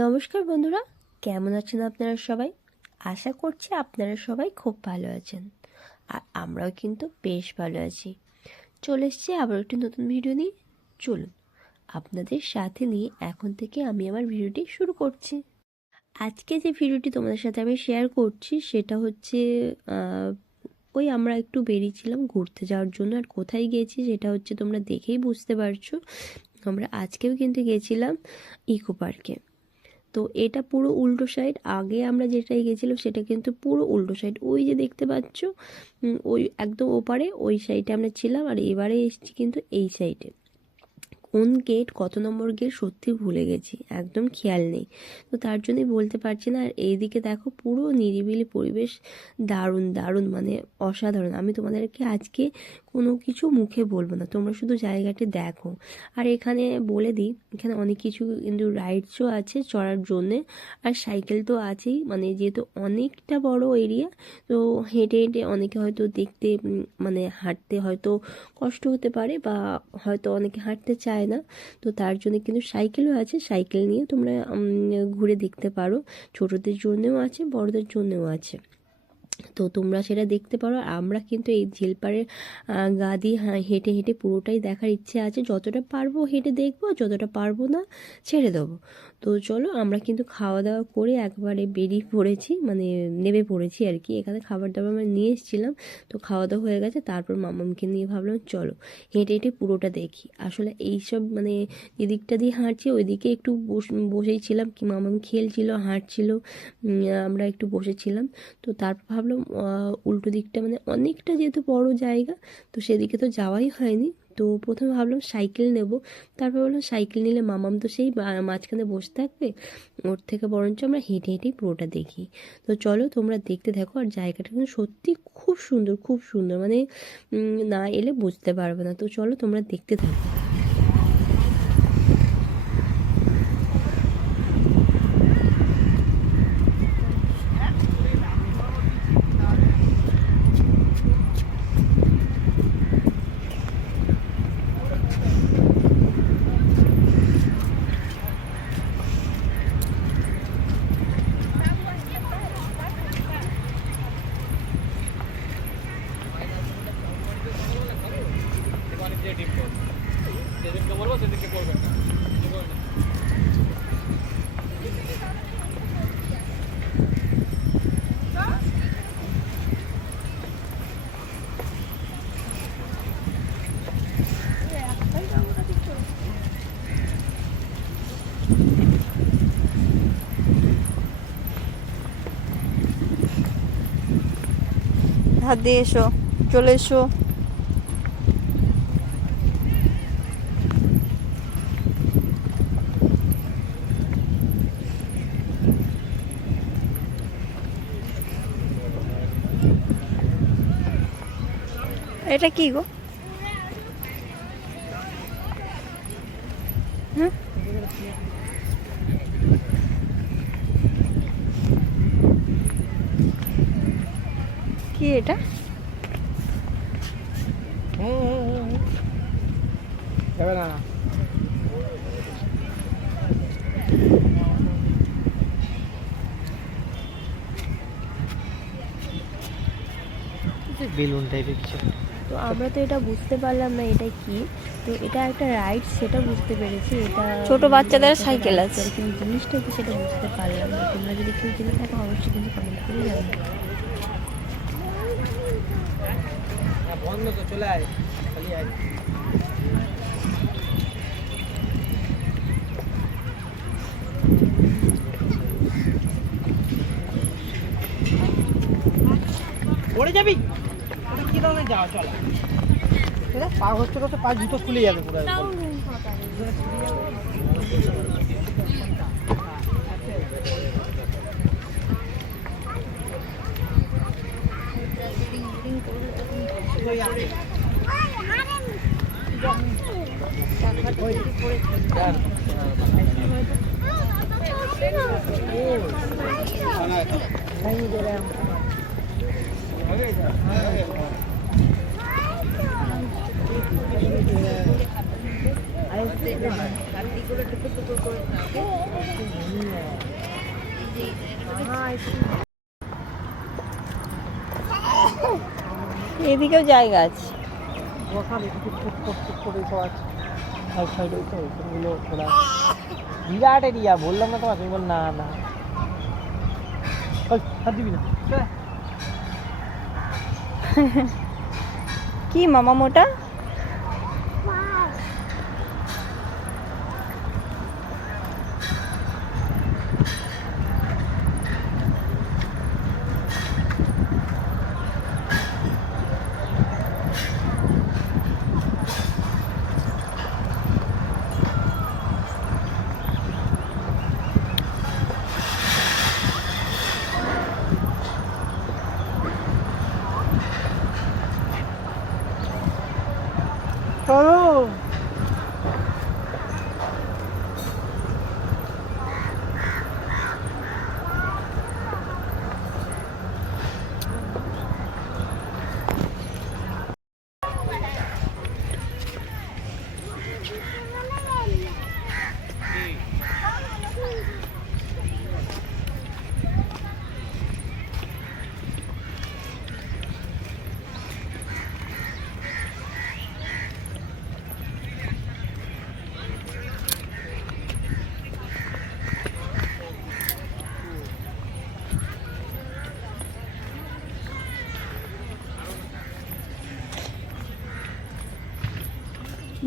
নমস্কার বন্ধুরা, কেমন আছেন আপনারা সবাই? আশা করছি আপনারা সবাই খুব ভালো আছেন, আর আমরাও কিন্তু বেশ ভালো আছি। চলে এসছি আবার একটি নতুন ভিডিও নিয়ে। চলুন, আপনাদের সাথে নিয়ে এখন থেকে আমি আমার ভিডিওটি শুরু করছি। আজকে যে ভিডিওটি তোমাদের সাথে আমি শেয়ার করছি, সেটা হচ্ছে ওই আমরা একটু বেরিয়েছিলাম ঘুরতে যাওয়ার জন্য আর কোথায় গিয়েছি সেটা হচ্ছে তোমরা দেখেই বুঝতে পারছ। আমরা আজকেও কিন্তু গেছিলাম ইকো পার্কে। তো এটা পুরো উল্টো সাইড আগে আমরা যেটাই গেছিলাম, সেটা কিন্তু পুরো উল্টো সাইড ওই যে দেখতে পাচ্ছ ওই একদম ওপারে, ওই সাইডে আমরা ছিলাম আর এবারে এসেছি কিন্তু এই সাইডে কোন গেট কত নম্বর গেট সত্যি ভুলে গেছি, একদম খেয়াল নেই। তো তার জন্যই বলতে পারছি না, আর এইদিকে দেখো পুরো নিরিবিলি পরিবেশ দারুণ দারুণ মানে অসাধারণ। আমি তোমাদেরকে আজকে কোনো কিছু মুখে বলব না, তোমরা শুধু জায়গাটি দেখো। আর এখানে বলে দিই, এখানে অনেক কিছু কিন্তু রাইডসও আছে চড়ার জন্যে, আর সাইকেল তো আছেই মানে যেহেতু অনেকটা বড় এরিয়া তো হেঁটে হেঁটে অনেকে হয়তো দেখতে মানে হাঁটতে হয়তো কষ্ট হতে পারে বা হয়তো অনেকে হাঁটতে চায় না। তো তার জন্য কিন্তু সাইকেলও আছে। সাইকেল নিয়ে তোমরা ঘুরে দেখতে পারো। ছোটদের জন্যও আছে, বড়দের জন্যও আছে। তো তোমরা সেটা দেখতে পারো। আমরা কিন্তু এই ঝিলপাড়ের গা দিয়ে হেঁটে হেঁটে পুরোটাই দেখার ইচ্ছে আছে। যতটা পারব হেঁটে দেখব, যতটা পারব না, ছেড়ে দেবো। তো চলো আমরা কিন্তু খাওয়া দাওয়া করে একবারে বেরিয়ে পড়েছি মানে নেমে পড়েছি আর কি। এখানে খাবার দাবার আমরা নিয়ে এসেছিলাম, তো খাওয়া দাওয়া হয়ে গেছে, তারপর মামামকে নিয়ে ভাবলাম চলো হেঁটে হেঁটে পুরোটা দেখি। আসলে এইসব মানে এদিকটা দিয়ে হাঁটছি, ওইদিকে একটু বস- বসেই ছিলাম কি মামাম খেলছিল, হাঁটছিল আমরা একটু বসেছিলাম। তো তারপর ভাবলাম উল্টো দিকটা মানে অনেকটা যেহেতু বড় জায়গা, তো সেদিকে তো যাওয়াই হয়নি। তো প্রথমে ভাবলাম সাইকেল নেব। তারপর বললাম, সাইকেল নিলে মামাম তো সেই মাঝখানে বসে থাকবে। ওর থেকে বরঞ্চ আমরা হেঁটে হেঁটেই পুরোটা দেখি। তো চলো তোমরা দেখতে থাকো আর জায়গাটা কিন্তু সত্যি খুব সুন্দর খুব সুন্দর। মানে না এলে বুঝতে পারবে না। তো চলো তোমরা দেখতে থাকো যেদিনকে বলব সেদিনকে করবেন না হাত দিয়ে এসো চলে এসো এটা কি গো হুম? কি এটা? বেলুন টাইপের কিছু তো আমরা তো এটা বুঝতে পারলাম না এটা কি। তো এটা একটা রাইড সেটা বুঝতে পেরেছি। এটা ছোট বাচ্চাদের সাইকেল আছে। কিন্তু জিনিসটা কি সেটা বুঝতে পারলাম না। তোমরা যদি কেউ জেনে থাকো অবশ্যই কিন্তু কমেন্ট করে জানাবে বন্ধ তো চলে আয়, খালি আয়। পড়ে যাবি? ওটা কি ধরনের যাওয়া চলা? পা হচ্ছে তো পা জুতো খুলে যাবে পুরো একদম। ওই আছে। ওই, যার, এদিকেও জায়গা আছে বসান একটু ফুট ফুট ফুট করে সব আছে সাইড সাইড ওই তো জায়গা আছে। বিরাট এরিয়া বললাম না তোমাকে বল না না। দিবি না। কি মামা মোটা চলো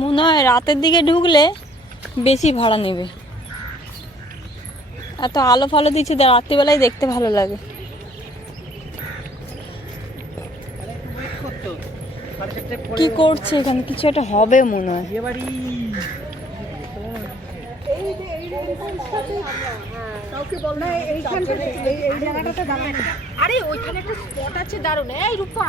মনে হয় রাতের দিকে ঢুকলে বেশি ভাড়া নেবে। এত আলো ফালো দিচ্ছে রাত্রিবেলায় দেখতে ভালো লাগে। কি করছে এখানে? কিছু একটা হবে মনে হয়। আরে, ওইখানে একটা স্পট আছে, দারুণ। এই রূপা।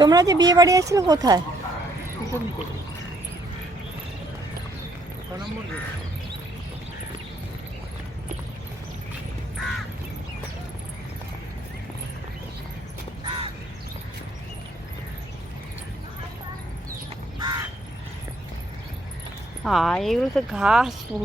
তোমরা যে বিয়ে বাড়ি আসছিল কোথায়। আর এগুলো তো ঘাস ফুল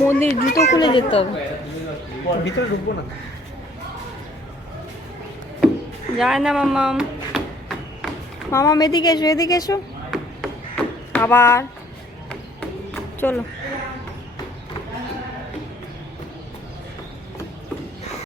মন্দির জুতো খুলে যেতে হবে। ভিতরে ঢুকবো না। যায় না মামাম মামাম এদিকে এসো এদিকে এসো। আবার। চলো।